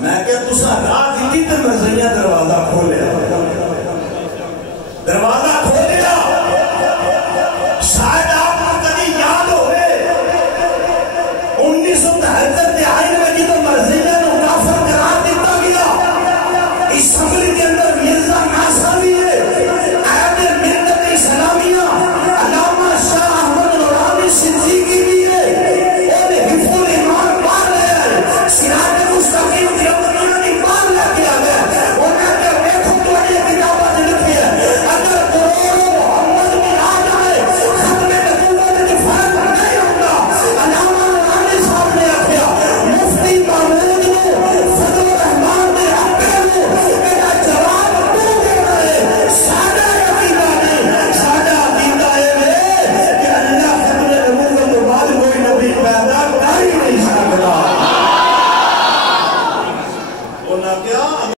میں کہ تسا راہ دیتی تے مرزیہ دروازہ کھولیا شاید آپ کو کبھی یاد ہوئے 1973 کے آئین میں جدو مرزیہ نو کافر قرار دیتا گیا اسمبلی کے اندر مرزا ناصر بھی ہے عہد ملت اسلامیہ علامہ شاہ احمد نورانی صدیقی بھی ہے اور حفظ الایمان پار لے آئے صراط مستقیم کی امنانی پار لے کے آ گئے اور کہتے ہیں دیکھو تو یہ کتابت لکھی ہے اگر کروڑوں محمد بھی آ جائے ختم نبوت کے فرق نہیں ہوگا علامہ نورانی صاحب نے آخیا مفتی محمود کو فضل الرحمان نے اپنے کو میرا جواب تو دینا ہے سادہ عقیدہ نہیں سادہ عقیدہ ہے کہ اللہ ختم نبوت کے بعد کوئی نبی پیدا کر ہی نہیں سکتا انہاں کیا